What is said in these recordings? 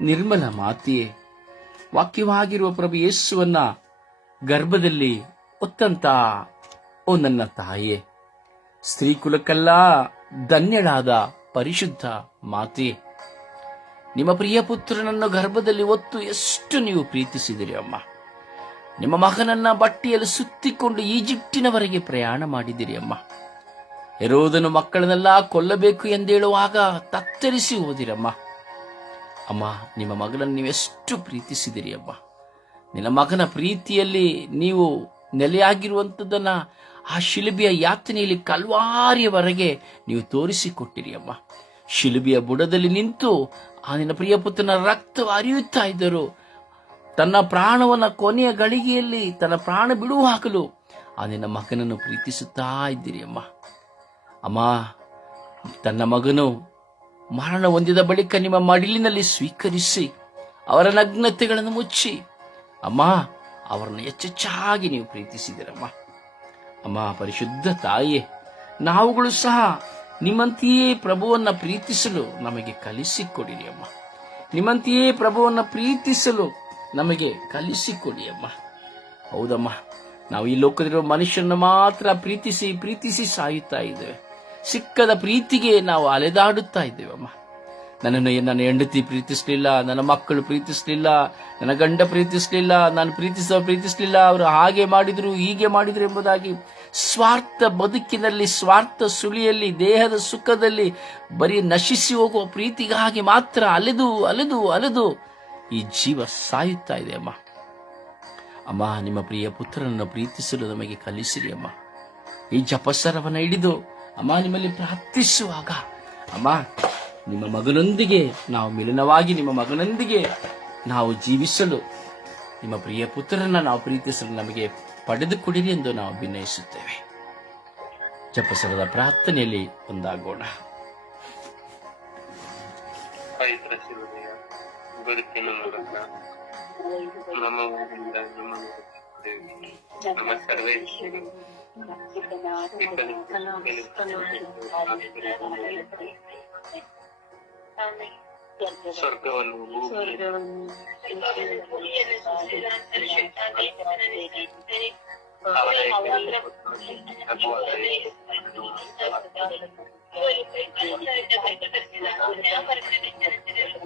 ನಿರ್ಮಲ ಮಾತೆಯೇ, ವಾಕ್ಯವಾಗಿರುವ ಪ್ರಭು ಯೇಸುವನ್ನ ಗರ್ಭದಲ್ಲಿ ಒತ್ತಂತ ಓ ನನ್ನ ತಾಯಿಯೇ ಸ್ತ್ರೀ ಕುಲಕ್ಕೆಲ್ಲ ಧನ್ಯಳಾದ ಪರಿಶುದ್ಧ ಮಾತೆ ನಿಮ್ಮ ಪ್ರಿಯ ಪುತ್ರನನ್ನು ಗರ್ಭದಲ್ಲಿ ಒತ್ತು ಎಷ್ಟು ನೀವು ಪ್ರೀತಿಸಿದಿರಿ ಅಮ್ಮ. ನಿಮ್ಮ ಮಗನನ್ನ ಬಟ್ಟೆಯಲ್ಲಿ ಸುತ್ತಿಕೊಂಡು ಈಜಿಪ್ಟಿನವರೆಗೆ ಪ್ರಯಾಣ ಮಾಡಿದಿರಿ ಅಮ್ಮ. ಹೆರೋದನು ಮಕ್ಕಳನ್ನೆಲ್ಲ ಕೊಲ್ಲಬೇಕು ಎಂದೇಳುವಾಗ ತತ್ತರಿಸಿ ಹೋದಿರಮ್ಮ. ಅಮ್ಮ, ನಿಮ್ಮ ಮಗನನ್ನು ನೀವೆಷ್ಟು ಪ್ರೀತಿಸಿದಿರಿ ಅಮ್ಮ. ನಿನ್ನ ಮಗನ ಪ್ರೀತಿಯಲ್ಲಿ ನೀವು ನೆಲೆಯಾಗಿರುವಂಥದ್ದನ್ನು ಆ ಶಿಲುಬೆಯ ಯಾತನೆಯಲ್ಲಿ ಕಲ್ವಾರಿಯವರೆಗೆ ನೀವು ತೋರಿಸಿಕೊಟ್ಟಿರಿ ಅಮ್ಮ. ಶಿಲುಬೆಯ ಬುಡದಲ್ಲಿ ನಿಂತು ಆ ನಿನ್ನ ಪ್ರಿಯ ಪುತ್ರನ ರಕ್ತ ಅರಿಯುತ್ತಾ ಇದ್ದರು. ತನ್ನ ಪ್ರಾಣವನ್ನು ಕೊನೆಯ ಗಳಿಗೆಯಲ್ಲಿ ತನ್ನ ಪ್ರಾಣ ಬಿಡುವಾಗಲು ಆ ನಿನ್ನ ಮಗನನ್ನು ಪ್ರೀತಿಸುತ್ತಾ ಇದ್ದೀರಿ ಅಮ್ಮ. ಅಮ್ಮ, ತನ್ನ ಮಗನು ಮರಣ ಹೊಂದಿದ ಬಳಿಕ ನಿಮ್ಮ ಮಡಿಲಿನಲ್ಲಿ ಸ್ವೀಕರಿಸಿ ಅವರ ನಗ್ನತೆಗಳನ್ನು ಮುಚ್ಚಿ. ಅಮ್ಮ, ಅವರನ್ನು ಹೆಚ್ಚೆಚ್ಚಾಗಿ ನೀವು ಪ್ರೀತಿಸಿದಿರಮ್ಮ. ಅಮ್ಮ, ಪರಿಶುದ್ಧ ತಾಯಿಯೇ ನಾವುಗಳು ಸಹ ನಿಮ್ಮಂತೆಯೇ ಪ್ರಭುವನ್ನು ಪ್ರೀತಿಸಲು ನಮಗೆ ಕಲಿಸಿಕೊಡಿರಿ ಅಮ್ಮ. ನಿಮ್ಮಂತೆಯೇ ಪ್ರಭುವನ್ನು ಪ್ರೀತಿಸಲು ನಮಗೆ ಕಲಿಸಿಕೊಡಿ ಅಮ್ಮ. ಹೌದಮ್ಮ, ನಾವು ಈ ಲೋಕದಲ್ಲಿರುವ ಮನುಷ್ಯನ ಮಾತ್ರ ಪ್ರೀತಿಸಿ ಪ್ರೀತಿಸಿ ಸಾಯುತ್ತಾ ಇದ್ದೇವೆ. ಸಿಕ್ಕದ ಪ್ರೀತಿಗೆ ನಾವು ಅಲೆದಾಡುತ್ತಾ ಇದ್ದೇವಮ್ಮ. ನನ್ನನ್ನು ನನ್ನ ಹೆಂಡತಿ ಪ್ರೀತಿಸಲಿಲ್ಲ, ನನ್ನ ಮಕ್ಕಳು ಪ್ರೀತಿಸಲಿಲ್ಲ, ನನ್ನ ಗಂಡ ಪ್ರೀತಿಸಲಿಲ್ಲ, ನಾನು ಪ್ರೀತಿಸ ಪ್ರೀತಿಸಲಿಲ್ಲ, ಅವರು ಹಾಗೆ ಮಾಡಿದ್ರು, ಹೀಗೆ ಮಾಡಿದ್ರು ಎಂಬುದಾಗಿ ಸ್ವಾರ್ಥ ಬದುಕಿನಲ್ಲಿ, ಸ್ವಾರ್ಥ ಸುಳಿಯಲ್ಲಿ, ದೇಹದ ಸುಖದಲ್ಲಿ ಬರೀ ನಶಿಸಿ ಹೋಗುವ ಪ್ರೀತಿಗಾಗಿ ಮಾತ್ರ ಅಲೆದು ಅಲೆದು ಅಲೆದು ಈ ಜೀವ ಸಾಯುತ್ತಾ ಇದೆ ಅಮ್ಮ. ಅಮ್ಮ, ನಿಮ್ಮ ಪ್ರಿಯ ಪುತ್ರನನ್ನು ಪ್ರೀತಿಸಲು ನಮಗೆ ಕಲಿಸಿರಿ ಅಮ್ಮ. ಈ ಜಪಸರವನ್ನು ಹಿಡಿದು ಅಮ್ಮ ನಿಮ್ಮಲ್ಲಿ ಪ್ರಾರ್ಥಿಸುವಾಗ, ಅಮ್ಮ, ನಿಮ್ಮ ಮಗನೊಂದಿಗೆ ನಾವು ಮಿಲನವಾಗಿ ನಿಮ್ಮ ಮಗನೊಂದಿಗೆ ನಾವು ಜೀವಿಸಲು ನಿಮ್ಮ ಪ್ರಿಯ ಪುತ್ರರನ್ನ ನಾವು ಪ್ರೀತಿಸಲು ನಮಗೆ ಪಡೆದುಕೊಡಿರಿ ಎಂದು ನಾವು ಭಿನ್ನಯಿಸುತ್ತೇವೆ ಜಪಸರದ ಪ್ರಾರ್ಥನೆಯಲ್ಲಿ ಒಂದಾಗೋಣ. ನಮ್ಮ ಸರ್ವೇಶ್ವರಿ. Sorbonne,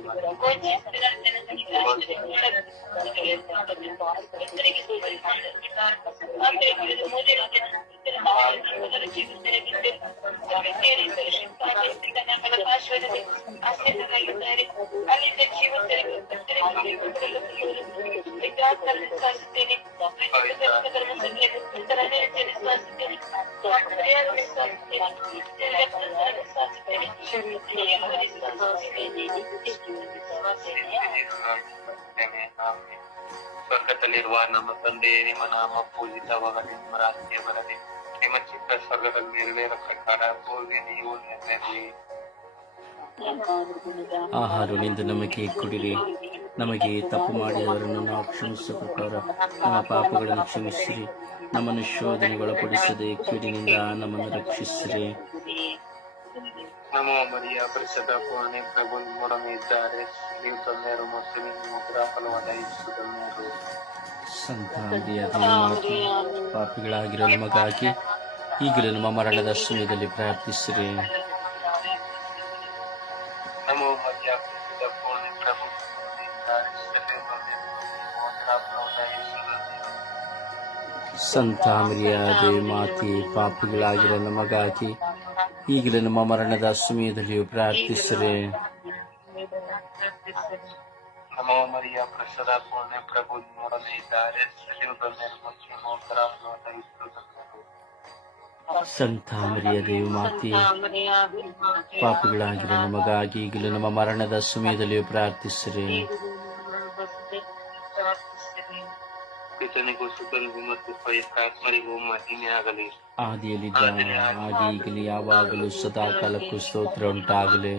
ಭೂಮಿಯನ್ನು ಅವರ ಸ್ವರ್ಗದಲ್ಲಿರುವ ನಮ್ಮ ತಂದೆ, ನಿಮ್ಮ ನಾಮ ಪೂಜಿತವಾಗಲಿ ನಿಮ್ಮ ರಾಜ್ಯ ಬರಲಿ. ನಿಮ್ಮ ಚಿಕ್ಕ ಸ್ವರ್ಗದಲ್ಲಿ ನೆರವೇರ ಪ್ರಕಾರ ಭೂಮಿಯಲ್ಲಿಯೂ ನೆರವೇರಲಿ ಆಹಾರದಿಂದ ನಮಗೆ ಕುಡಿರಿ. ನಮಗೆ ತಪ್ಪು ಮಾಡಿದವರನ್ನು ನಾವು ಕ್ಷಮಿಸುವ ಪ್ರಕಾರ ನಮ್ಮ ಪಾಪಗಳನ್ನು ಕ್ಷಮಿಸಿರಿ. ನಮ್ಮನ್ನು ಶೋಧನೆಗೊಳಪಡಿಸದೆ ಕೀಡಿನಿಂದ ನಮ್ಮನ್ನು ರಕ್ಷಿಸಿರಿ. ನಮೋ ಮರಿಯ ಪರಿಷದ ಪೂರ್ಣೆ ಪ್ರಭು ನಿಮ್ಮೊಡನೆ ಇದ್ದಾರೆ ನೀವು ಮತ್ತು ನಿಮ್ಮ ಫಲವಾದ ಯೇಸು ಧನ್ಯರು. ಸಂತ ದೇವಮಾತೆ, ಪಾಪಿಗಳಾಗಿರೋ ನಮಗಾಗಿ ಈಗಲೂ ನಮ್ಮ ಮರಣದ ಸಮಯದಲ್ಲಿ ಪ್ರಾರ್ಥಿಸಿರಿ ನಮೋ ಮರಿಯ ಮಾತಿ ಪ್ರಭು ನಿಮ್ಮ ಧನ್ಯರು. ದೇವಮಾತೆ ಪಾಪಿಗಳಾಗಿರೋ ನಮಗಾಗಿ ಈಗಲೂ ನಮ್ಮ ಮರಣದ ಸಮಯದಲ್ಲಿಯೂ ಪ್ರಾರ್ಥಿಸಿರಿ. ನಮೋ ಮರಿಯ ದೇವ ಮಾತಿ ಪ್ರಭು ಇದ್ದಾರೆ. ಸಂತ ಮರಿಯ ದೇವಮಾತೆ ಪಾಪಿಗಳಾಗಿರೋ ನಮಗಾಗಿ ಈಗಲೂ ನಮ್ಮ ಮರಣದ ಸಮಯದಲ್ಲಿಯೂ ಪ್ರಾರ್ಥಿಸಿರಿ. ಮತ್ತು ಪವಿತ್ರಾತ್ಮರಿಗೂ ಮಹಿಮೆಯಾಗಲಿ ಆದಿಯಲ್ಲಿದ್ದ ಆದಿ ಈಗಲೂ ಯಾವಾಗಲೂ ಸದಾ ಕಾಲಕ್ಕೂ ಸ್ತೋತ್ರ ಉಂಟಾಗಲಿ.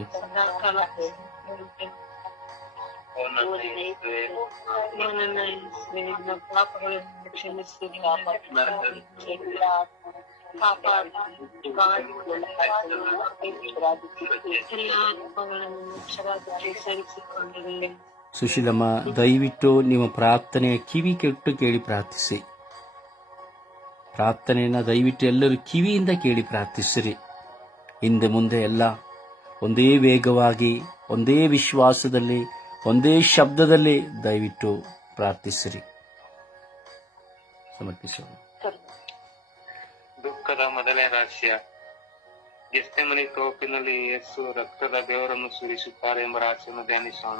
ಸುಶೀಲಮ್ಮ ದಯವಿಟ್ಟು ನಿಮ್ಮ ಪ್ರಾರ್ಥನೆಯ ಕಿವಿ ಕೆಟ್ಟು ಕೇಳಿ ಪ್ರಾರ್ಥಿಸಿ. ಪ್ರಾರ್ಥನೆಯನ್ನು ದಯವಿಟ್ಟು ಎಲ್ಲರೂ ಕಿವಿಯಿಂದ ಕೇಳಿ ಪ್ರಾರ್ಥಿಸಿರಿ. ಹಿಂದೆ ಮುಂದೆ ಎಲ್ಲ ಒಂದೇ ವೇಗವಾಗಿ, ಒಂದೇ ವಿಶ್ವಾಸದಲ್ಲಿ, ಒಂದೇ ಶಬ್ದದಲ್ಲಿ ದಯವಿಟ್ಟು ಪ್ರಾರ್ಥಿಸಿರಿ. ಸಮರ್ಪಿಸೋಣ. ದುಃಖದ ಮೊದಲನೇ ರಹಸ್ಯ ಗೆಸ್ತೆಮನಿ ತೋಪಿನಲ್ಲಿ ಯೇಸು ರಕ್ತದ ಬೆವರನ್ನು ಸುರಿಸುತ್ತಾರೆ ಎಂಬ ರಾಶಿಯನ್ನು ಧ್ಯಾನಿಸೋಣ.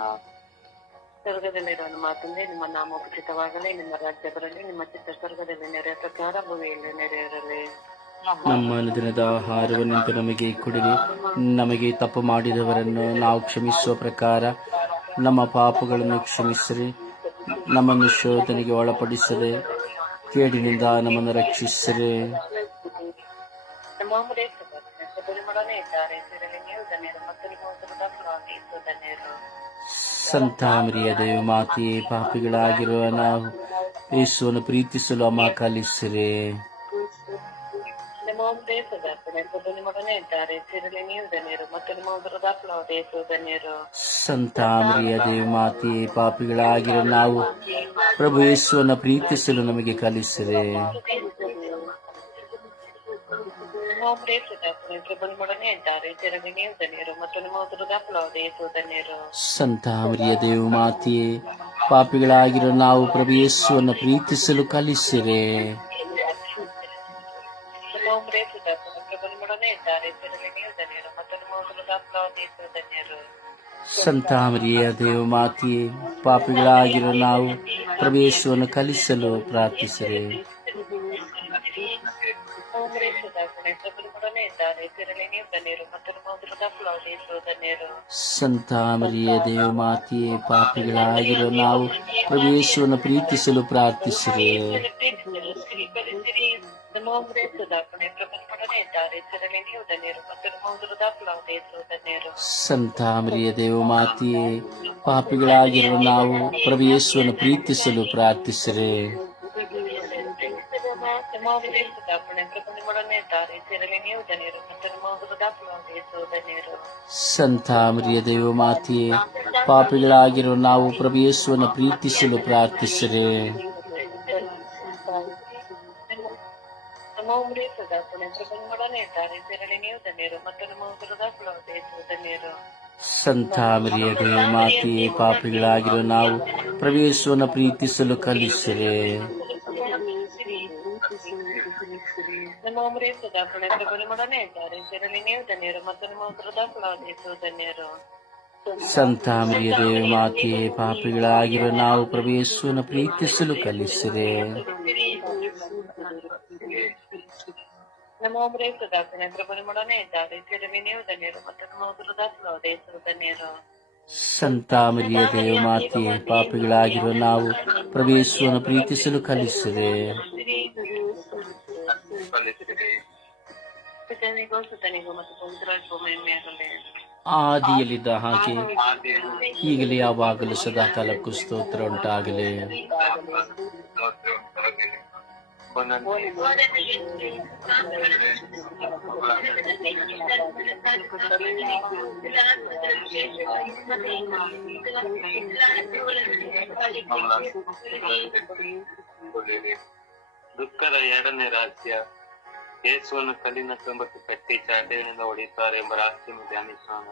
ಸ್ವರ್ಗದಲ್ಲಿರುವ ನಮ್ಮ ತಂದೆ ನಿಮ್ಮ ನಾಮ ಉಪಚಿತವಾಗಲಿ ನಿಮ್ಮ ರಾಜ್ಯ ಬರಲಿ ನಿಮ್ಮ ಚಿತ್ತ ಸ್ವರ್ಗದಲ್ಲಿ ನೆರೆಯ ಪ್ರಕಾರ ಭೂಮಿಯಲ್ಲಿ ನೆರೆಯರಲಿ ನಮ್ಮ ದಿನದ ಆಹಾರವನ್ನು ನಮಗೆ ಕೊಡಿರಿ. ನಮಗೆ ತಪ್ಪು ಮಾಡಿದವರನ್ನು ನಾವು ಕ್ಷಮಿಸುವ ಪ್ರಕಾರ ನಮ್ಮ ಪಾಪಗಳನ್ನು ಕ್ಷಮಿಸಿರಿ. ನಮ್ಮನ್ನು ಶೋಧನೆಗೆ ಒಳಪಡಿಸದೆ ಕೇಡಿನಿಂದ ನಮ್ಮನ್ನು ರಕ್ಷಿಸಿರಿ. ಇದ್ದಾರೆ. ಇದರಲ್ಲಿ ನೀವು ಧನ್ಯರು ಮತ್ತು ನಿಮ್ಮ ಉತ್ತರದ ಫಲವಾಗಿ ಯೇಸು ಧನ್ಯರು ಸಂತ ಮರಿಯ ದೇವ ಮಾತೆಯೇ ಪಾಪಿಗಳಾಗಿರುವ ನಾವು ಯೇಸುವನ್ನು ಪ್ರೀತಿಸಲು ಅಮ್ಮ ಕಲಿಸಿರಿ. ನಿಮ್ಮ ಅಮರೇ ಸದಾರ್ಪಣೆ ಪರಿಮಳನೇ ಇದ್ದಾರೆ ಇದರಲ್ಲಿ ನೀವು ಧನ್ಯರು ಮತ್ತು ನಿಮ್ಮ ಉತ್ತರದ ಫಲವಾಗಿ ಧನ್ಯರು. ಸಂತ ಮರಿಯ ದೇವ ಮಾತೆಯೇ ಪಾಪಿಗಳಾಗಿರುವ ನಾವು ಪ್ರಭು ಯೇಸುವನ್ನು ಪ್ರೀತಿಸಲು ನಮಗೆ ಕಲಿಸಿರಿ. ಸಂತ ಮರಿಯ ದೇವ ಮಾತೆಯೇ ಪಾಪಿಗಳಾಗಿರೋ ನಾವು ಪ್ರಭು ಯೇಸುವನ್ನು ಪ್ರೀತಿಸಲು ಕಲಿಸಿರೆ. ಸಂತಾಮರಿಯ ದೇವ ಮಾತೆಯೇ ಪಾಪಿಗಳಾಗಿರೋ ನಾವು ಪ್ರಭು ಯೇಸುವನ್ನು ಕಲಿಸಲು ಪ್ರಾರ್ಥಿಸಿರೆ. ಸಂತ ಮರಿಯ ದೇವ ಮಾತೆಯೇ ಪಾಪಿಗಳಾಗಿರೋ ನಾವು ಪ್ರವೇಶವನ್ನು ಪ್ರೀತಿಸಲು ಪ್ರಾರ್ಥಿಸಿದೆ ಸಂತ ಮರಿಯ ದೇವ ಮಾತೆಯೇ ಪಾಪಿಗಳಾಗಿರೋ ನಾವು ಪ್ರವೇಶವನ್ನು ಪ್ರೀತಿಸಲು ಪ್ರಾರ್ಥಿಸಿರೆ. ಧನ್ಯರು. ಸಂತ ಮರಿಯ ದೇವ ಮಾತೆಯೇ ಪಾಪಿಗಳಾಗಿರೋ ನಾವು ಪ್ರಭೇಶ್ವನ ಪ್ರೀತಿಸಲು ಪ್ರಾರ್ಥಿಸಿರೆ. ಸಂತ ಮರಿಯ ದೇವ ಮಾತೆಯೇ ಪಾಪಿಗಳಾಗಿರೋ ನಾವು ಪ್ರವೇಶವನ್ನು ಪ್ರೀತಿಸಲು ಕಲಿಸಿರೆ. ನಮ್ಮ ಉಮ್ರೆ ಸದಾಪುಣೆ ಪ್ರಬಂಧಗಳನ್ನೇ ಇದ್ದಾರೆ. ಇದರಲ್ಲಿ ನೀವು ಧನ್ಯರು ಮತ್ತು ನಿಮ್ಮ ಉದರದ ಫಲವಾದ ಯೇಸು ಧನ್ಯರು. ಸಂತ ಮರಿಯ ದೇವ ಮಾತೆಯೇ ಪಾಪಿಗಳಾಗಿರೋ ನಾವು ಪ್ರಭು ಯೇಸುವನ್ನು ಪ್ರೀತಿಸಲು ಕಲಿಸಿದೆ. ನಮ್ಮ ಉಮ್ರೆ ಸದಾಪುಣೆ ಪ್ರಬಂಧಗಳನ್ನೇ ಇದ್ದಾರೆ. ಇದರಲ್ಲಿ ನೀವು ಧನ್ಯರು ಮತ್ತು ನಮ್ಮ ಉದರದ ಫಲವಾದ ಯೇಸು ಧನ್ಯರು. ಸಂತ ಮರಿಯ ದೇವ ಮಾತೆಯೇ ಪಾಪಿಗಳಾಗಿರುವ ನಾವು ಪ್ರವೇಶವನ್ನು ಪ್ರೀತಿಸಲು ಕಲಿಸಿದೆ. ಆದಿಯಲ್ಲಿದ್ದ ಹಾಗೆ, ಈಗಲೇ ಯಾವಾಗಲೂ ಸದಾ ಕಾಲಕ್ಕೂ ಸ್ತೋತ್ರ ಉಂಟಾಗಲಿ. ದುಃಖದ ಎರಡನೇ ರಹಸ್ಯ ಯೇಸುವನ್ನು ಕಲ್ಲಿನ ಕಂಬಕ್ಕೆ ಕಟ್ಟಿ ಚಾಟೆಯಿಂದ ಹೊಡೆಯುತ್ತಾರೆ ಎಂಬ ರಹಸ್ಯವನ್ನು ಧ್ಯಾನಿಸೋಣ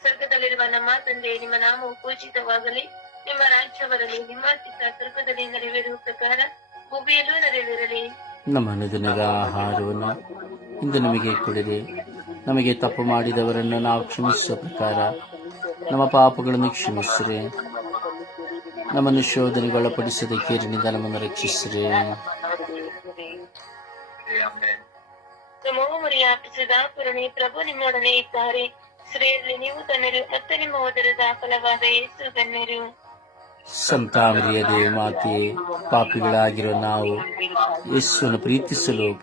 ಸ್ವರ್ಗದಲ್ಲಿರುವ ನಮ್ಮ ತಂದೆ ನಿಮ್ಮ ನಾಮವು ಪೂಜಿತವಾಗಲಿ ನಿಮ್ಮ ರಾಜ್ಯ ಬರಲಿ ನಿಮ್ಮ ಚಿತ್ತ ಸ್ವರ್ಗದಲ್ಲಿ ನೆರವೇರುವ ಪ್ರಕಾರ ಭೂಮಿಯಲ್ಲೂ ನೆರವೇರಲಿ. ನಮ್ಮ ಅನುದಿನದ ಆಹಾರವನ್ನು ಇಂದು ನಮಗೆ ಕೊಡಿರಿ. ನಮಗೆ ತಪ್ಪು ಮಾಡಿದವರನ್ನು ನಾವು ಕ್ಷಮಿಸುವ ಪ್ರಕಾರ ನಮ್ಮ ಪಾಪಗಳನ್ನು ಕ್ಷಮಿಸಿರಿ. ನಮ್ಮನ್ನು ಶೋಧನೆಗೊಳಪಡಿಸದೆ ಕೇರಿನಿಂದ ನಮ್ಮನ್ನು ರಕ್ಷಿಸಿರಿ. ಸದಾಪುರಣಿ ಪ್ರಭು ನಿಮ್ಮೊಡನೆ ಇದ್ದಾರೆ. ಶ್ರೀಯಲ್ಲಿ ನೀವು ತನ್ನರು ಮತ್ತು ನಿಮ್ಮ ಓದರದ ಫಲವಾದ ಯೇಸು ಧನ್ಯರು ಸಂತಾಮರಿಯ ದೇವ ಮಾತೆಯೇ ಪಾಪಿಗಳಾಗಿರೋ ನಾವು ಯೇಸುವನ್ನು ಪ್ರೀತಿಸಲು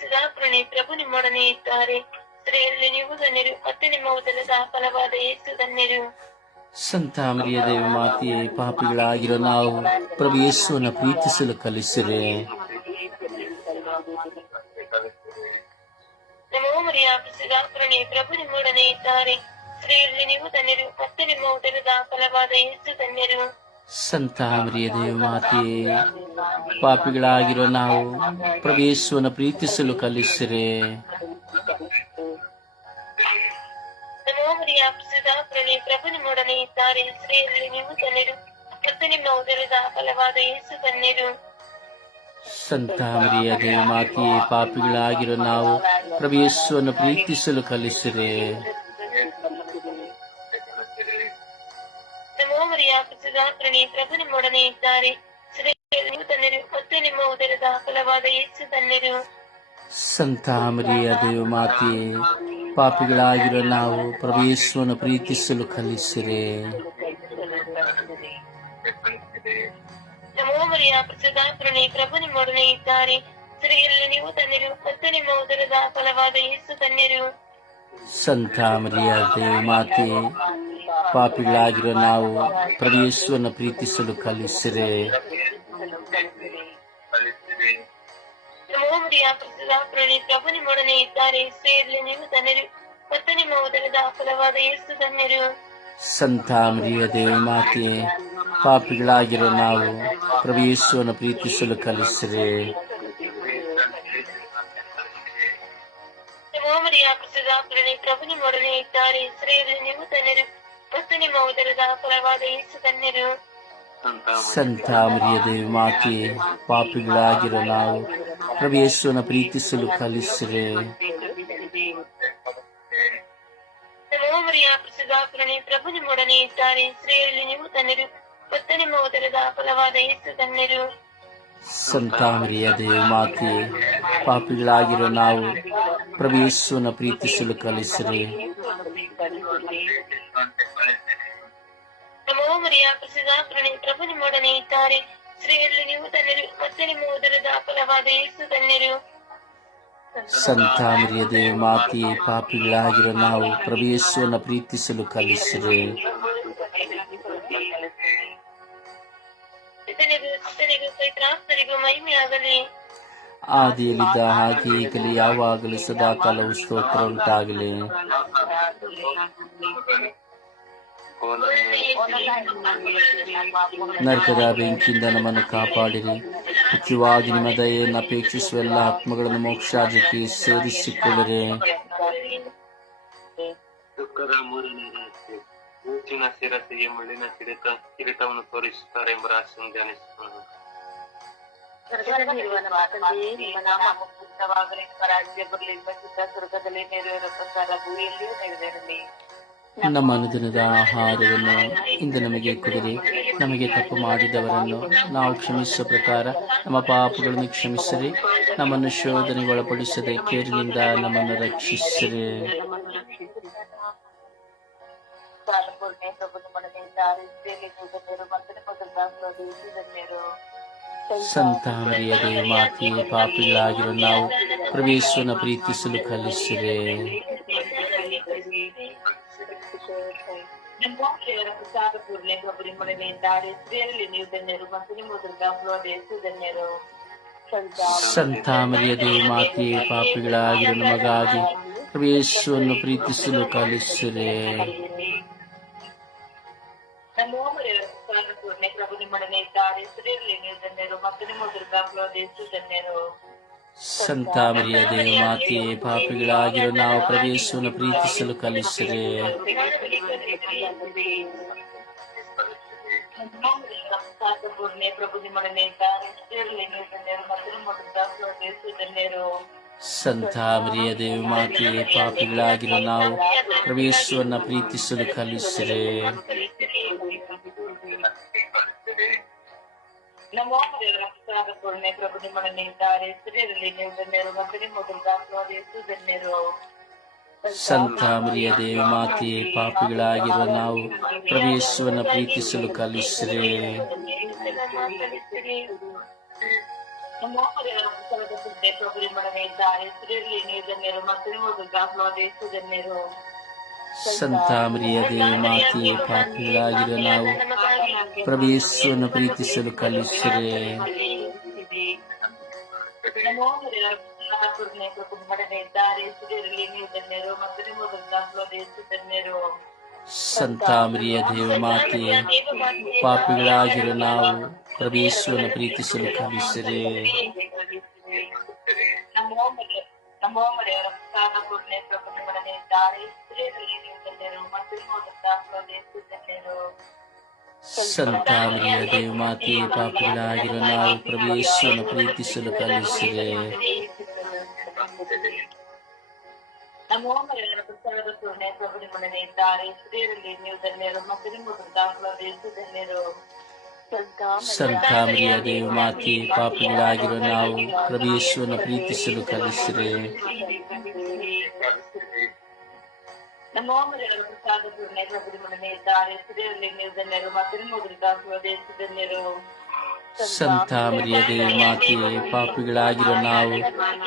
ಸದಾಪುರಣಿ ಪ್ರಭು ನಿಮ್ಮೊಡನೆ ಇದ್ದಾರೆ. ಸ್ತ್ರೀಯಲ್ಲಿ ನೀವು ಧನ್ಯರು ಮತ್ತೆ ನಿಮ್ಮ ಉದರದ ಫಲವಾದ ಯೇಸು ಧನ್ಯರು. ಸಂತಾಮರಿಯ ದೇವ ಮಾತೆಯೇ ಪಾಪಿಗಳಾಗಿರೋ ನಾವು ಪ್ರಭು ಯೇಸುವನ್ನು ಪ್ರೀತಿಸಲು ಕಲಿಸಿರಿ. ನಮೋ ಮರಿಯ ಪ್ರಸಿದ್ಧ ಕರುಣೆ ಪ್ರಭು ನಿಮ್ಮೊಡನೆ ಇದ್ದಾರೆ. ಸ್ತ್ರೀಯಲ್ಲಿ ನೀವು ಧನ್ಯರು ಮತ್ತು ನಿಮ್ಮ ಉದರದ ಫಲವಾದ ಯೇಸು ಧನ್ಯರು ಸಂತ ಮರಿಯ ದೇವಮಾತೆಯೇ ಪಾಪಿಗಳಾಗಿರೋ ನಾವು ಪ್ರವೇಶವನ್ನು ಪ್ರೀತಿಸಲು ಕಲಿಸಿರೆ. ನಮೋ ಮರಿಯ ಪ್ರಸಿದ್ಧ ಕರುಣೆ ಪ್ರಭು ನಿಮ್ಮೊಡನೆ ಇದ್ದಾರೆ. ಸ್ತ್ರೀಯಲ್ಲಿ ನೀವು ಧನ್ಯರು ಮತ್ತು ನಿಮ್ಮ ಉದರದ ಫಲವಾದ ಯೇಸು ಧನ್ಯರು ಸಂತ ಮರಿಯ ಮಾತೆಯೇ ಪಾಪಿಗಳಾಗಿರೋ ನಾವು ಪ್ರವೇಶವನ್ನು ಪ್ರೀತಿಸಲು ಕಲಿಸಿರಿ ಸಂತ ಮರಿಯ ದೇವ ಕರುಣೆ ಪ್ರಭು ನಿಮ್ಮೊಡನೆ ಇದ್ದಾರೆ. ಮತ್ತು ನಿಮ್ಮ ಉದರದ ಫಲವಾದ ಯೇಸು ಧನ್ಯರು ಸಂತ ಮರಿಯ ದೇವಮಾತೆ ಪಾಪಿಗಳಾಗಿರೋ ನಾವು ಪ್ರವೇಶವನ್ನು ಪ್ರೀತಿಸಲು ಕಲಿಸಿರೆ ನಮೋ ಮರಿಯ ಪ್ರಸಿದ್ಧ ಕರುಣೆ ಪ್ರಭು ನಿಮ್ಮೊಡನೆ ಇದ್ದಾರೆ. ಸ್ತ್ರೀಯಲ್ಲಿ ನೀವು ತನ್ನಿರು ಮತ್ತು ನಿಮ್ಮ ಉದರದ ಫಲವಾದ ಯೇಸು ತನ್ನಿರು. ಸಂತ ಮರಿಯ ದೇವಮಾತೆ ಪಾಪಿಗಳಾಗಿರೋ ನಾವು ಪ್ರವೇಶವನ್ನು ಪ್ರೀತಿಸಲು ಕಲಿಸಿರೆ. ನಮೋ ಮರಿಯ ಪ್ರಸಿದ್ಧ ಕರುಣೆ ಪ್ರಭು ನಿಮ್ಮೊಡನೆ ಇದ್ದಾರೆ. ಸ್ತ್ರೀಯಲ್ಲಿ ನೀವು ತನ್ನಿರು ಮತ್ತು ನಿಮ್ಮ ಉದರದ ಫಲವಾದ ಯೇಸು ತನ್ನಿರು. ಸಂತ ಮರಿಯ ದೇವಮಾತೆ ಪಾಪಿಗಳಾಗಿರೋ ನಾವು ಪ್ರೀತಿಸಲು ಕಲಿಸಿರೆ ಮರಿಯ ಪ್ರಭು ನಿಮ್ಮೊಡನೆ ಇದ್ದಾರೆ. ಸ್ತ್ರೀಯಲ್ಲಿ ನೀವು ಧನ್ಯರು ಮತ್ತು ನಿಮ್ಮ ಉದರದ ಫಲವಾದ ಯೇಸು ಧನ್ಯರು ಸಂತ ಮರಿಯ ದೇವಮಾತೆ ಪಾಪಿಗಳಾಗಿರೋ ನಾವು ಪ್ರವೇಶವನ್ನು ಪ್ರೀತಿಸಲು ಕಲಿಸ್ರೆ. ಪ್ರಭು ನಿಮ್ಮೊಡನೆ ಇದ್ದಾರೆ. ಸ್ತ್ರೀಯಲ್ಲಿ ನೀವು ಧನ್ಯರು ಮತ್ತು ನಿಮ್ಮ ಉದರದ ಫಲವಾದ ಯೇಸು ಧನ್ಯರು ಸಂತ ಮರಿಯ ದೇವಮಾತೆ ಪಾಪಿಗಳಾಗಿರೋ ನಾವು ಪ್ರವೇಶವನ್ನು ಪ್ರೀತಿಸಲು ಕಲಿಸಿರಿ. ನಮೋ ಮರಿಯ ಮಾತೆ ಕರುಣೆ ಪ್ರಭು ನಿಮ್ಮೊಡನೆ ಇದ್ದಾರೆ. ಸ್ತ್ರೀಯಲ್ಲಿ ನೀವು ಧನ್ಯರು ಮತ್ತು ನಿಮ್ಮ ಉದರದ ಫಲವಾದ ಯೇಸು ಧನ್ಯರು ಸಂತ ಮರಿಯ ದೇವಮಾತೆ ಪಾಪಿಗಳಾಗಿರೋ ನಾವು ಪ್ರವೇಶವನ್ನು ಪ್ರೀತಿಸಲು ಕಲಿಸಿರೆ. ಮಹಿಮೆಯಾಗಲಿ ಆದಿಯಲ್ಲಿದ್ದ ಹಾಗೆ ಈಗಲೇ ಯಾವಾಗಲೂ ಸದಾಕಾಲವು ಸ್ತೋತ್ರ ಉಂಟಾಗಲಿ. ನರಕದ ಬೆಂಕಿಯಿಂದ ನಮ್ಮನ್ನು ಕಾಪಾಡಿರಿ. ಮುಖ್ಯವಾಗಿ ನಿಮ್ಮ ದಯೆಯನ್ನು ಅಪೇಕ್ಷಿಸುವ ಎಲ್ಲ ಆತ್ಮಗಳನ್ನು ಮೋಕ್ಷಾಜಕ್ಕೆ ಸೇರಿಸಿಕೊಳ್ಳಿರಿ. ದುಃಖದ ಸ್ಥಿರತೆಗೆ ಮುಳ್ಳಿನ ಕಿರೀಟ ಕಿರೀಟವನ್ನು ತೋರಿಸುತ್ತಾರೆ ಎಂಬ ರಹಸ್ಯವನ್ನು ಧ್ಯಾನಿಸಿಕೊಂಡು ಸ್ವರ್ಗದಲ್ಲಿರುವ ನಮ್ಮ ತಂದೆಯೇ ನಿಮ್ಮ ನಾಮ ಮುಕ್ತವಾಗಲಿ ನಿಮ್ಮ ರಾಜ್ಯ ಬರಲಿ ನಿಮ್ಮ ಚಿತ್ತ ಸ್ವರ್ಗದಲ್ಲಿ ನೆರವೇರೋ ಪ್ರಕಾರ ಭೂಮಿಯಲ್ಲಿಯೂ ನೆರವೇರಲಿ. ನಮ್ಮ ಅನುದಿನದ ಆಹಾರವನ್ನು ಇಂದು ನಮಗೆ ಕೊಡಿರಿ. ನಮಗೆ ತಪ್ಪು ಮಾಡಿದವರನ್ನು ನಾವು ಕ್ಷಮಿಸುವ ಪ್ರಕಾರ ನಮ್ಮ ಪಾಪಗಳನ್ನು ಕ್ಷಮಿಸಿರಿ. ನಮ್ಮನ್ನು ಶೋಧನೆಗೊಳಪಡಿಸದೆ ಕೇರಿನಿಂದ ನಮ್ಮನ್ನು ರಕ್ಷಿಸಿರಿ. ಧನ್ಯರು ಮತ್ತು ನಿಮ್ಮ ಗರ್ಭಾಂಗಗಳು ಧನ್ಯರು ಸಂತ ಮರಿಯ ಮಾತೆ ಪಾಪಿಗಳಾಗಿರೋ ನಾವು ಪ್ರವೇಶವನ್ನು ಪ್ರೀತಿಸಲು ಕಲಿಸಿರಿ ಸಂತ ಮರಿಯ ಮಾತೆ ಪಾಪಿಗಳಾಗಿರೋ ನಮಗಾಗಿ ಪ್ರವೇಶವನ್ನು ಪ್ರೀತಿಸಲು ಕಲಿಸಿರಿ. ಸಂತ ಮರಿಯ ಮಾತೆ, ಪಾಪಿಗಳಾಗಿರೋ ನಾವು ಪ್ರವೇಶವನ್ನು ಪ್ರೀತಿಸಲು ಕಲಿಸಿರಿ ಸಂತ ಮರಿಯ ಮಾತೆ, ಪಾಪಿಗಳಾಗಿರೋ ನಾವು ಪ್ರವೇಶವನ್ನು ಪ್ರೀತಿಸಲು ಕಲಿಸಿರಿ ಪೂರ್ಣೆ ಪ್ರಭು ನಿಮ್ಮೊಡನೆ ಇದ್ದಾರೆ ಸ್ತ್ರೀಯಲ್ಲಿ ನೀವು ಧನ್ಯರು ಮತ್ತು ನಿಮ್ಮ ಗರ್ಭಾಂಗಗಳು ಯೇಸು ಧನ್ಯರು ಸಂತ ಮರಿಯ ಮಾತೆ ಪಾಪಿಗಳಾಗಿರೋ ನಾವು ಪ್ರವೇಶವನ್ನು ಪ್ರೀತಿಸಲು ಕಲಿಸಿ ನಮೋ ದೇವರ ಪೂರ್ಣೆ ಪ್ರಭು ನಿಮ್ಮೊಡನೆ ಇದ್ದಾರೆ ಸ್ತ್ರೀಯಲ್ಲಿ ನೀವು ಧನ್ಯರು ಮತ್ತು ನಿಮ್ಮ ಗರ್ಭಾಂಗಗಳು ಯೇಸು ಧನ್ಯರು ಸಂತ ಮರಿಯ ಮಾತೆ ಪಾಪಿಗಳಾಗಿರೋ ನಾವು ಪ್ರವೇಶವನ್ನು ಪ್ರೀತಿಸಲು ಕಲಿಸಿರಿ. ನಮೋ ದೇವರ ಪ್ರಸಾದ ಪೂರ್ಣೆ ಪ್ರಭು ನಿಮ್ಮೊಡನೆ ಇದ್ದಾರೆ ಸ್ತ್ರೀಯರಲ್ಲಿ ನೀವು ಧನ್ಯರು ಮತ್ತು ನಿಮ್ಮ ಉದರದ ಯೇಸು ಧನ್ಯರು ಸಂತ ಮರಿಯ ದೇವ ಮಾತೆ ಪಾಪಿಗಳಾಗಿರೋ ನಾವು ಪ್ರಭೇಶ್ವರನ ಪ್ರೀತಿಸಲು ಕಲಿಸಿರೆ ನಮೋ ಸಂತ ಮರಿಯ ದೇವ ಮಾತೆ ಪಾಪಿಗಳಾಗಿರೋ ನಾವು ಪ್ರವೇಶವನ್ನು ಪ್ರೀತಿಸಲು ಕಲಿಸಿದೆ. ನಮೋ ಮರಿಯವರ ಪ್ರಸಾದ ಪೂರ್ಣೆ ಪ್ರಭು ಇದ್ದಾರೆ. ಸ್ತ್ರೀಯರಲ್ಲಿ ನೀವು ಧನ್ಯರು ಮತ್ತು ನಿಮ್ಮ ಉದರದ ಯೇಸು ಧನ್ಯರು. ಸಂತ ಮರಿಯ ದೇವ ಮಾತೆ ಪಾಪಿಗಳಾಗಿರೋ ನಾವು ಪ್ರಭೇಶ್ವರನ ಪ್ರೀತಿಸಲು ಕಲಿಸಿರೆ ನಮೋ ಮರಿಯವರ ಪ್ರಸಾದ ಪೂರ್ಣೆ ಪ್ರಭು ನಿಮ್ಮೊಡನೆ ಇದ್ದಾರೆ ಸ್ತ್ರೀಯರಲ್ಲಿ ನೀವು ಧನ್ಯರು ಮತ್ತು ನಿಮ್ಮ ಉದರದ ಯೇಸು ಧನ್ಯರು ಸಂತ ಮರಿಯ ಮಾತೆ ಪಾಪಿಗಳಾಗಿರೋ ನಾವು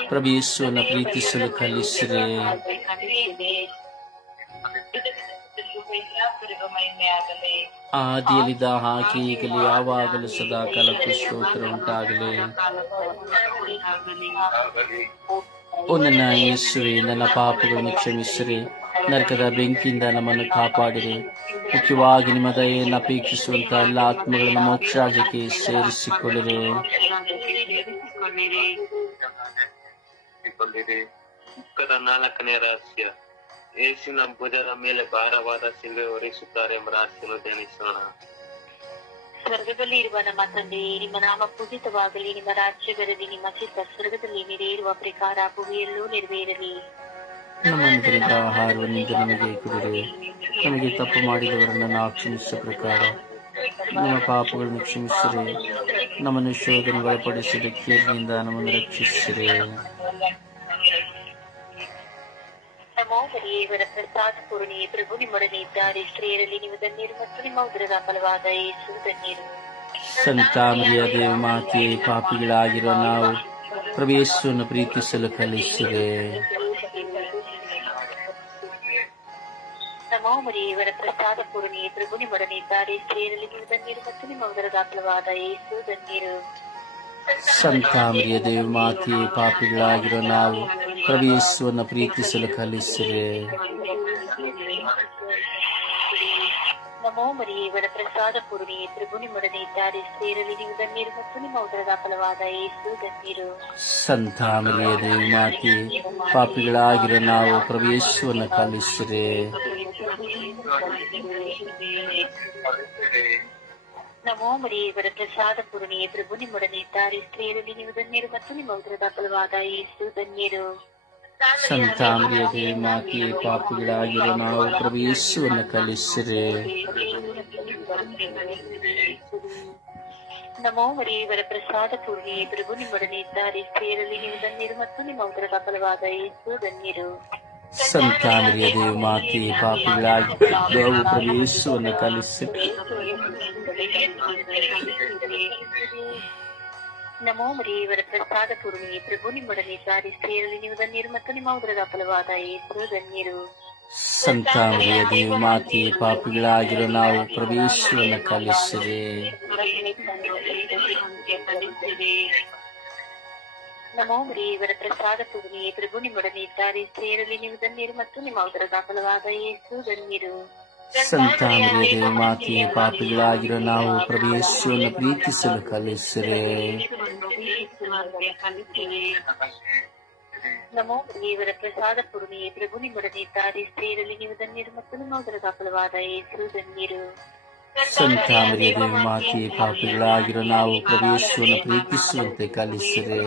ಪ್ರಭೇಶ್ವರನ ಪ್ರೀತಿಸಲು ಮಹಿಮೆಯಾಗಲಿ ಆದಿಯಲ್ಲಿದ್ದ ಹಾಕಿ ಈಗಲಿ ಯಾವಾಗಲೂ ಸದಾ ಕಾಲಕ್ಕೂ ಸ್ತೋತ್ರ ಉಂಟಾಗಲಿ. ಓ ನನ್ನ ನನ್ನ ಪಾಪಗಳನ್ನು ಕ್ಷಮಿಸಿರಿ ನರಕದ ಬೆಂಕಿಯಿಂದ ನಮ್ಮನ್ನು ಕಾಪಾಡಿರಿ. ಮುಖ್ಯವಾಗಿ ನಿಮ್ಮ ದಯೆಯನ್ನು ಅಪೇಕ್ಷಿಸುವಂತಹ ಎಲ್ಲ ಆತ್ಮಗಳನ್ನು ಮೋಕ್ಷಾಜಕ್ಕೆ ಸೇರಿಸಿಕೊಳ್ಳಿರಿ. ನಾಲ್ಕನೇ ರಹಸ್ಯ ಯೇಸಿನ ಭುಜದ ಮೇಲೆ ಭಾರವಾದ ಸಿಲ್ವೆ ಹೊರಿಸುತ್ತಾರೆ ಎಂಬ ರಹಸ್ಯವನ್ನು ಧ್ಯಾನಿಸೋಣ. ಸ್ವರ್ಗದಲ್ಲಿ ಇರುವ ನಮ್ಮ ತಂದೆಯೇ ನಿಮ್ಮ ನಾಮ ಪೂಜಿತವಾಗಲಿ ನಿಮ್ಮ ರಾಜ್ಯ ಬರಲಿ ನಿಮ್ಮ ಚಿತ್ತ ಸ್ವರ್ಗದಲ್ಲಿ ನೆರೆಯಿರುವ ಪ್ರಕಾರ ಭೂಮಿಯಲ್ಲೂ ನೆರವೇರಲಿ. ನಮ್ಮ ಆಹಾರವನ್ನು ನಮಗೆ ಕೊಡಿರಿ ನಮಗೆ ತಪ್ಪು ಮಾಡಿದವರನ್ನು ನಾವು ಕ್ಷಮಿಸಿದ ಪ್ರಕಾರ. ನಮ್ಮ ಪಾಪಗಳನ್ನು ಕ್ಷಮಿಸಿರಿ. ನಮ್ಮನ್ನು ಶೋಧನೆ ಒಳಪಡಿಸಿದ ಕೀರಿನಿಂದ ನಮ್ಮನ್ನು ರಕ್ಷಿಸಿರಿ. ನಮೋ ಇವರ ಪ್ರಸಾದ ಪೂರ್ಣಿ ಪ್ರಭು ನಿಮ್ಮೊಡನೆ ಇದ್ದಾರೆ. ಸ್ತ್ರೀಯರಲ್ಲಿ ನೀವು ಧನ್ಯರು ಮತ್ತು ನಿಮ್ಮ ಉದರದ ಫಲವಾದ ಯೇಸು ಧನ್ಯರು. ಸಂತ ಮರಿಯ ದೇವ ಮಾತೆ ಪಾಪಿಗಳಾಗಿರೋ ನಾವು ಪ್ರವೇಶವನ್ನು ಪ್ರೀತಿಸಲು ಕಲಿಸಿದೆ. ನಮೋ ಇವರ ಪ್ರಸಾದ ಪೂರ್ಣಿ ಪ್ರಭು ನಿಮ್ಮೊಡನೆ ಇದ್ದಾರೆ. ಸ್ತ್ರೀಯರಲ್ಲಿ ನೀವು ಧನ್ಯರು ಮತ್ತು ನಿಮ್ಮ ಉದರದ ಫಲವಾದ ಯೇಸು ಧನ್ಯರು. ಸಂತ ಮರಿಯ ದೇವ ಮಾತೆ ಪಾಪಿಗಳಾಗಿರೋ ನಾವು ಪ್ರವೇಶವನ್ನು ಪ್ರೀತಿಸಲು ಕಲಿಸಿರಿ. ನಮೋ ಇವರ ಪ್ರಸಾದ ಪೂರ್ಣಿ ಪ್ರಭು ನಿಮ್ಮೊಡನೆ ಇದ್ದಾರೆ. ಸೇರಲಿ ನೀವು ಗಣ್ಯರು ಮತ್ತು ನಿಮ್ಮ ಉದರದ ಫಲವಾದ ಯೇಸು ಗಣ್ಯರು ಸಂತ ಮರಿಯ ದೇವ ಮಾತೆ ಪಾಪಿಗಳಾಗಿರೋ ನಾವು ಪ್ರವೇಶವನ್ನು ಕಲಿಸಿರಿ. ನಮೋ ಇವರ ಪ್ರಸಾದ ಪೂರ್ಣಿ ಪ್ರಭು ನಿಮ್ಮೊಡನೆ ಇದ್ದಾರೆ. ಸ್ತ್ರೀಯರಲ್ಲಿ ನೀವು ಧನ್ಯರು ಮತ್ತು ನಿಮ್ಮ ಉದರದ ಫಲವಾದ ಧನ್ಯರು ಸಂತ ಮರಿಯ ಮಾತಿ ಪಾಪಿಗಳಾಗಿರೋ ನಾವು ಪ್ರವೇಶವನ್ನು ಕಲಿಸಿದೆ ನಮೋ ಮರಿಯವರ ಪ್ರಸಾದ ಪೂರ್ಣಿ ಪ್ರಭು ನಿಮ್ಮೊಡನೆ ಇದ್ದಾರೆ. ಸೇರಲಿ ನೀವು ಧನ್ಯರು ಮತ್ತು ನಿಮ್ಮ ಉದರದ ಫಲವಾದ ಯೇಸು ಧನ್ಯರು ಸಂತ ಮರಿಯ ದೇವ ಮಾತೆ ಪಾಪಿಗಳಾಗಿ ನಾವು ಪ್ರವೇಶವನ್ನು ಕಲಿಸಿದೆ ನಮೋ ಮರಿಯವರ ಪ್ರಸಾದ ಪೂರ್ಣಿ ಪ್ರಭು ನಿಮ್ಮೊಡನೆ ಇದ್ದಾರೆ ಸೇರಲಿ ನೀವು ಧನ್ಯರು ಮತ್ತು ನಿಮ್ಮ ಉದರದ ಫಲವಾದ ಯೇಸು ಧನ್ಯರು. ಸಂತ ಮರಿಯ ದೇವ ಮಾತೆ ಪಾಪಿಗಳಾಗಿರೋ ನಾವು ಪ್ರವೇಶವನ್ನು ಕಲಿಸಿದೆ ನಮೋ ಮರಿಯವರ ಪ್ರಸಾದ ಪೂರ್ಣಿ ಪ್ರಭು ನಿಮ್ಮೊಡನೆ ಇದ್ದಾರೆ ಸೇರಲಿ ನೀವು ಧನ್ಯರು ಮತ್ತು ನಿಮ್ಮ ಉದರದ ಫಲವಾದ ಯೇಸು ಧನ್ಯರು. ಸಂತ ಮಾತೆಯ ಪಾಪಿಗಳಾಗಿರೋ ನಾವು ಪ್ರವೇಶವನ್ನು ಪ್ರೀತಿಸಲು ಕಲಿಸಿದೆ ನಮೋ ದೇವರ ಪ್ರಸಾದ ಪೂರ್ಣಿ ಪ್ರಭು ನಿಮ್ಮೊಡನೆ ಇದ್ದಾರೆ. ಸ್ತ್ರೀಯರಲ್ಲಿ ನೀವು ಧನ್ಯರು ಮತ್ತು ನಮ್ಮ ಉದರದ ಫಲವಾದ ಯೇಸು ಧನ್ಯರು. ಸಂತಾಮರಿಯ ದೇವ ಮಾತೆ ಪಾಪಿಗಳಾಗಿರೋ ನಾವು ಪ್ರವೇಶವನ್ನು ಪ್ರೀತಿಸುವಂತೆ ಕಲಿಸಿದೆ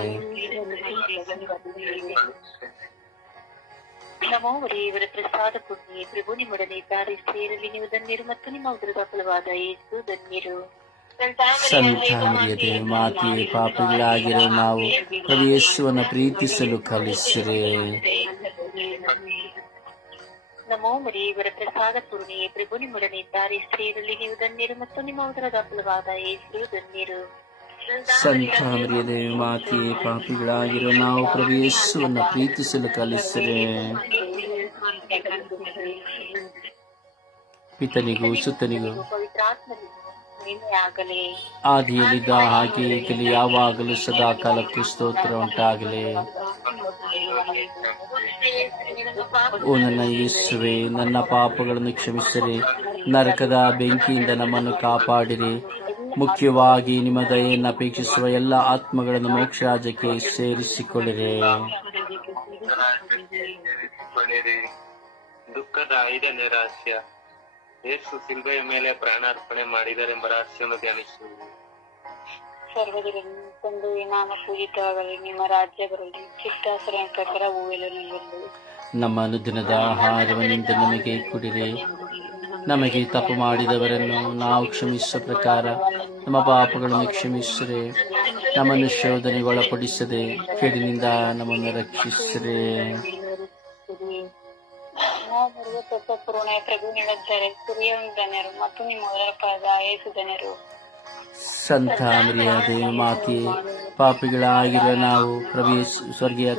ನಮೋ ದೇವರ ಪ್ರಸಾದ ಪುಣ್ಯ ಪ್ರಭು ನಿಮ್ಮೊಡನೆ ಇದ್ದಾರೆ ಸೇರಲಿ. ನೀವು ಧನ್ಯರು ಮತ್ತು ನಿಮ್ಮ ಉದರದ ಫಲವಾದ ಯೇಸು ಧನ್ಯರು ಸಂತ ಮರಿಯ ಪಾಪಿಗಳಾಗಿರೋ ನಾವು ಪ್ರವೇಶವನ್ನು ಪ್ರೀತಿಸಲು ಕಲಿಸಿದೆ ನಮೋ ಮರಿಯವರ ಪ್ರಸಾದ ಪೂರ್ಣಿ ಪ್ರಭು ನಿಮ್ಮೊಡನೆ ಇದ್ದಾರೆ ಸ್ತ್ರೀಯರಲ್ಲಿ ನೀವು ಧನ್ಯರು ಮತ್ತು ನಿಮ್ಮ ಉದರದ ಫಲವಾದ ಏಸು ಧನ್ಯರು ಸಂತ ಮರಿಯ ದೇವಿ ಮಾತೆ ಪಾಪಿಗಳಾಗಿರೋ ನಾವು ಪ್ರವೇಶವನ್ನು ಪ್ರೀತಿಸಲು ಕಲಿಸಿದೆ ಪಿತನಿಗೂ ಸುತ್ತನಿಗೂ ಆದಿಯಲ್ಲಿದ್ದ ಹಾಗೆ ಈಗಲೂ ಯಾವಾಗಲೂ ಸದಾ ಕಾಲಕ್ಕೂ ಸ್ತೋತ್ರ ಉಂಟಾಗಲಿ. ಓ ನನ್ನ ಯೇಸುವೆ, ನನ್ನ ಪಾಪಗಳನ್ನು ಕ್ಷಮಿಸಿರಿ. ನರಕದ ಬೆಂಕಿಯಿಂದ ನಮ್ಮನ್ನು ಕಾಪಾಡಿರಿ. ಮುಖ್ಯವಾಗಿ ನಿಮ್ಮ ದಯೆಯನ್ನು ಅಪೇಕ್ಷಿಸುವ ಎಲ್ಲ ಆತ್ಮಗಳನ್ನು ಮೋಕ್ಷ ರಾಜ್ಯಕ್ಕೆ ಸೇರಿಸಿಕೊಳ್ಳಿರಿ. ಸೇರಿಸಿಕೊಳ್ಳಿರಿ ದುಃಖದ ಐದನೇ ರಹಸ್ಯ. ಯೇಸು ಸಿಲ್ಬೆಯ ಮೇಲೆ ಪ್ರಾಣಾರ್ಪಣೆ ಮಾಡಿದರೆಂಬ ರಹಸ್ಯವನ್ನು ಧ್ಯಾನಿಸುವುದು. ನಾಮ ಪೂಜಿತವಾಗಲಿ ನಿಮ್ಮ ರಾಜ್ಯ ಬರಲಿ ಚಿತ್ತಾಸನ ಪ್ರಕಾರ ಹೂವೆಲ್ಲ ನಮ್ಮ ಅನುದಿನದ ಆಹಾರವನ್ನು ನಮಗೆ ಕುಡಿರಿ. ನಮಗೆ ತಪ್ಪು ಮಾಡಿದವರನ್ನು ನಾವು ಕ್ಷಮಿಸುವ ಪ್ರಕಾರ ನಮ್ಮ ಪಾಪಗಳನ್ನು ಕ್ಷಮಿಸಿರೆ, ನಮ್ಮನ್ನು ಶೋಧನೆಗೆ ಒಳಪಡಿಸದೆ ಕೇಡಿನಿಂದ ನಮ್ಮನ್ನು ರಕ್ಷಿಸಿರೆ. ಸಂತ ಮರ್ಯಾದೆ ಮಾತೆ ಪಾಪಿಗಳಾಗಿರುವ ನಾವು ಪ್ರವೇಶ ಸ್ವರ್ಗೀಯ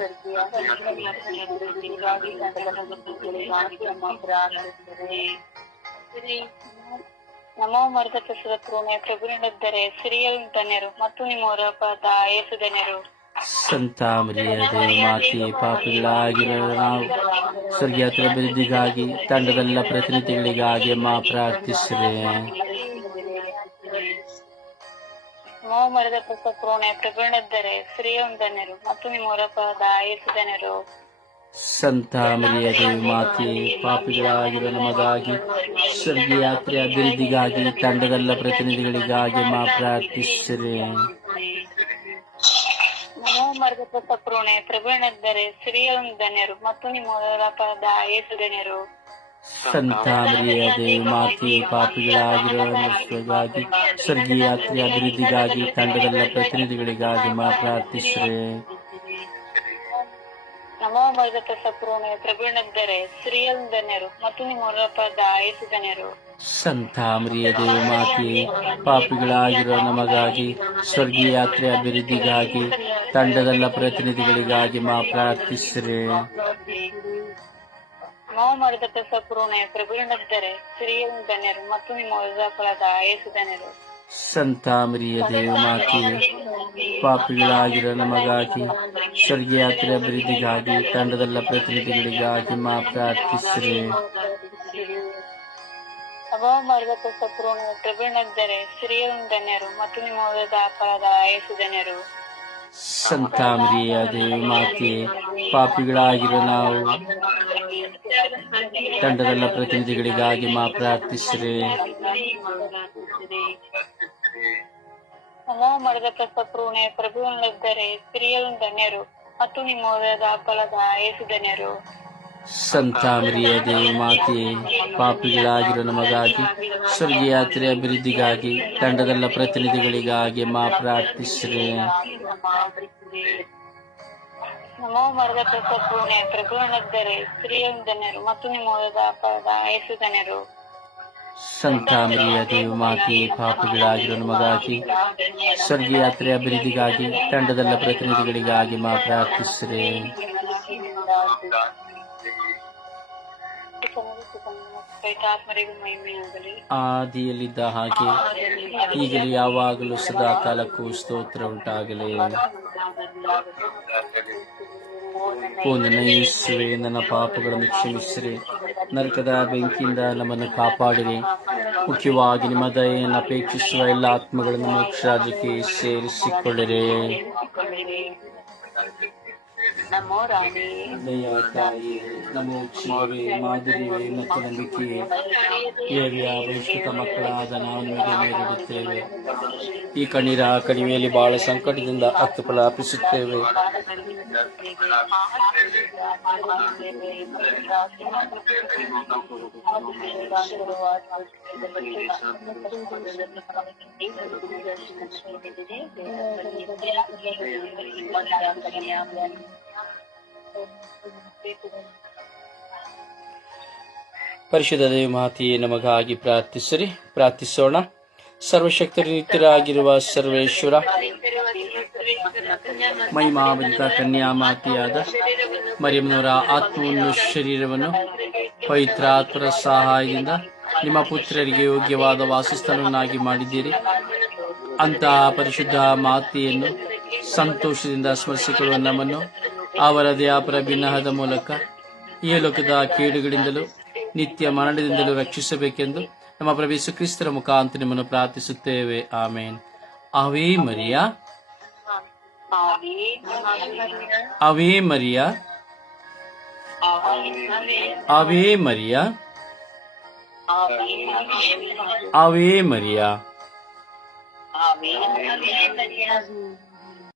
ನಮೋ ಮರದ ಪ್ರಸದ ಪೂರ್ಣ ಪ್ರಭು ನೀಡಿದ್ದಾರೆ ಸಿರಿಯಲ್ ಧನ್ಯರು ಮತ್ತು ನಿಮ್ಮ ಹೊರ ಪಾದ ಏಸು ಧನ್ಯರು. ಸಂತ ಮರಿಯ ಮಾತೆ ಮಾತೆಯೇ ನಾವು ಸ್ವರ್ಗೀಯ ಅಭಿವೃದ್ಧಿಗಾಗಿ ತಂಡದೆಲ್ಲ ಪ್ರತಿನಿಧಿಗಳಿಗಾಗಿ ಮಾ ಪ್ರಾರ್ಥಿಸಿದೆ ಮರದ ಪುಸ್ತಕ ಪೂರ್ಣ ಪ್ರಭು ನೀಡಿದ್ದಾರೆ ಸಿರಿಯಲ್ ಧನ್ಯರು ಮತ್ತು ನಿಮ್ಮ ಹೊರಪಾದ ಏಸು ಧನ್ಯರು. ಸಂತ ಮರಿಯ ದೇವ ಮಾತೆ ಪಾಪಿಗಳಾಗಿರುವ ನಮಗಾಗಿ ಸ್ವರ್ಗೀಯ ಯಾತ್ರೆ ಅಭಿವೃದ್ಧಿಗಾಗಿ ತಂಡದಲ್ಲ ಪ್ರತಿನಿಧಿಗಳಿಗಾಗಿ ಮಾ ಪ್ರಾರ್ಥಿಸಿರಿ. ನಮೋ ಮರದ ಪ್ರಸದ ಪೂರ್ಣ ಪ್ರಭು ನೀಡಿದ್ದಾರೆ ಸಿರಿಯಲ್ ಧನ್ಯರು ಮತ್ತು ನಿಮ್ಮ ಪದ ಏಸು ಧನ್ಯರು ಸಂತ ಮರಿಯ ದೇವ ಮಾತೆ ಪಾಪಿಗಳಾಗಿರುವ ನಮಗಾಗಿ ಸ್ವರ್ಗೀಯ ಯಾತ್ರೆ ಅಭಿವೃದ್ಧಿಗಾಗಿ ತಂಡದಲ್ಲ ಪ್ರತಿನಿಧಿಗಳಿಗಾಗಿ ಮಾ ಪ್ರಾರ್ಥಿಸಿರಿ. ನಮೋ ಮರದ ಸಪ್ರೋಣಯ ಪ್ರಭುಣದ್ದರೆ ಶ್ರೀಯಂದನರು ಧನ್ಯರು ಮತ್ತು ನಿಮ್ಮ ಹೊರ ಪಾದ ಏಸು ಧನ್ಯರು ಸಂತ ಮರಿಯ ದೇವ ಪಾಪಿಗಳಾಗಿರುವ ನಮಗಾಗಿ ಸ್ವರ್ಗೀಯ ಯಾತ್ರೆ ಅಭಿವೃದ್ಧಿಗಾಗಿ ತಂಡದಲ್ಲ ಪ್ರತಿನಿಧಿಗಳಿಗಾಗಿ ಮಾ ಪ್ರಾರ್ಥಿಸ್ರೆ. ನಮೋ ಮರದ ಪ್ರಸದ ಪೂರ್ಣ ಪ್ರಭು ನೀಡಿದ್ದಾರೆ ಧನ್ಯರು ಮತ್ತು ನಿಮ್ಮ ಫಲದ ಧನ್ಯರು ಸಂತ ಮರಿಯ ದೇವ ಮಾತೆಯೇ ಪಾಪಿಗಳಾಗಿರೋ ನಮಗಾಗಿ ಸ್ವರ್ಗಯಾತ್ರೆ ಅಭಿವೃದ್ಧಿಗಾಗಿ ತಂಡದಲ್ಲ ಪ್ರತಿನಿಧಿಗಳಿಗಾಗಿ ಮಾ ಪ್ರಾರ್ಥಿಸಿರಿ. ಪೂರ್ಣ ಪ್ರಭು ಧನ್ಯರು ಮತ್ತು ನಿಮ್ಮ ಅಪರಾಧ ಏಸು ಧನ್ಯರು ಸಂತ ಮರಿಯ ದೇವ ಮಾತೆಯೇ ಪಾಪಿಗಳಾಗಿರೋ ನಾವು ತಂಡದಲ್ಲ ಪ್ರತಿನಿಧಿಗಳಿಗಾಗಿ ಮಾ ಪ್ರಾರ್ಥಿಸಿರಿ. ಮರದ ಪೂರ್ಣ ಪ್ರಭು ನೀಡಿದ್ದಾರೆ ಸಿರಿಯಲ್ ಧನ್ಯರು ಮತ್ತು ನಿಮ್ಮ ಹೊರದ ಫಲದ ಏಸು ಧನ್ಯರು. ಸಂತ ಮರಿಯ ದೇವ ಮಾತೆಯೇ ಪಾಪಿಗಳಾಗಿರೋ ನಮಗಾಗಿ ಸ್ವರ್ಗಯಾತ್ರೆ ಅಭಿವೃದ್ಧಿಗಾಗಿ ತಂಡದಲ್ಲ ಪ್ರತಿನಿಧಿಗಳಿಗಾಗಿ ಮಾ ಪ್ರಾರ್ಥಿಸಿರಿ. ನಮೋ ಮರದ ಪ್ರಸದ ಪೂರ್ಣ ಪ್ರಭು ನೀಡಿದ್ದಾರೆ ಸಿರಿಯಲ್ ಧನ್ಯರು ಮತ್ತು ನಿಮ್ಮ ಹೊರದ ಫಲದ ಏಸು ಧನ್ಯರು. ಸಂತ ಮರಿಯ ದೇವ ಮಾತೆ ಪಾಪಗಳಾಗಿರುವ ನಮಗಾಗಿ, ಸ್ವರ್ಗಯಾತ್ರೆ ಅಭಿವೃದ್ಧಿಗಾಗಿ, ತಂಡದಲ್ಲ ಪ್ರತಿನಿಧಿಗಳಿಗಾಗಿ ಮಾ ಪ್ರಾರ್ಥಿಸ್ರೆ. ಆದಿಯಲ್ಲಿದ್ದ ಹಾಗೆ, ಈಗಲೂ ಯಾವಾಗಲೂ ಸದಾ ಕಾಲಕ್ಕೂ ಸ್ತೋತ್ರ ಉಂಟಾಗಲಿ. ಓ ನನ್ನ ಯೇಸುವೆ ನನ್ನ ಪಾಪಗಳನ್ನು ಕ್ಷಮಿಸಿರಿ. ನರಕದ ಬೆಂಕಿಯಿಂದ ನಮ್ಮನ್ನು ಕಾಪಾಡಿರಿ. ಮುಖ್ಯವಾಗಿ ನಿಮ್ಮ ದಯೆಯನ್ನು ಅಪೇಕ್ಷಿಸುವ ಎಲ್ಲ ಆತ್ಮಗಳನ್ನು ಮೋಕ್ಷ ಸೇರಿಸಿಕೊಳ್ಳರೆ ಸೇರಿಸಿಕೊಳ್ಳಿರಿ. ನಮೋ ರಾಣಿ ದಯಾ ತಾಯಿ ನಮೋ ಮತ್ತು ನಂಬಿಕೆಯೇ ದೇವಿಯ ಮಕ್ಕಳಾದ ನಾವು ನಿಮಗೆ ಮೇಲಿಡುತ್ತೇವೆ. ಈ ಕಣ್ಣೀರ ಕಣಿವೆಯಲ್ಲಿ ಬಹಳ ಸಂಕಟದಿಂದ ಹತ್ತು ಫಲಾಪಿಸುತ್ತೇವೆ ಪರಿಶುದ್ಧ ದೇವ ಮಾತೆಯೇ ನಮಗಾಗಿ ಪ್ರಾರ್ಥಿಸಿರಿ, ಪ್ರಾರ್ಥಿಸೋಣ. ಸರ್ವಶಕ್ತರ ನಿತ್ಯರಾಗಿರುವ ಸರ್ವೇಶ್ವರ, ಮಹಿಮಾವಂತ ಕನ್ಯಾ ಮಾತೆಯಾದ ಮರಿಯಮ್ಮನವರ ಆತ್ಮವನ್ನು, ಶರೀರವನ್ನು ಪವಿತ್ರಾತ್ಮರ ಸಹಾಯದಿಂದ ನಿಮ್ಮ ಪುತ್ರರಿಗೆ ಯೋಗ್ಯವಾದ ವಾಸಸ್ಥಾನವನ್ನಾಗಿ ಮಾಡಿದ್ದೀರಿ. ಅಂತಹ ಪರಿಶುದ್ಧ ಮಾತೆಯನ್ನು ಸಂತೋಷದಿಂದ ಸ್ಮರಿಸಿಕೊಳ್ಳುವ ನಮ್ಮನ್ನು ಅವರ ದಯಾಪರ ಭಿನ್ನಹದ ಮೂಲಕ ಈ ಲೋಕದ ಕೇಡುಗಳಿಂದಲೂ, ನಿತ್ಯ ಮರಣದಿಂದಲೂ ರಕ್ಷಿಸಬೇಕೆಂದು ನಮ್ಮ ಪ್ರಭು ಕ್ರಿಸ್ತರ ಮುಖಾಂತರ ನಿಮ್ಮನ್ನು ಪ್ರಾರ್ಥಿಸುತ್ತೇವೆ. ಆಮೇನ್. ಅವೇ ಮರಿಯಾ. ಅವೇ ಮರಿಯಾ. ಅವೇ ಮರಿಯಾ. ಅವೇ ಮರಿಯಾ.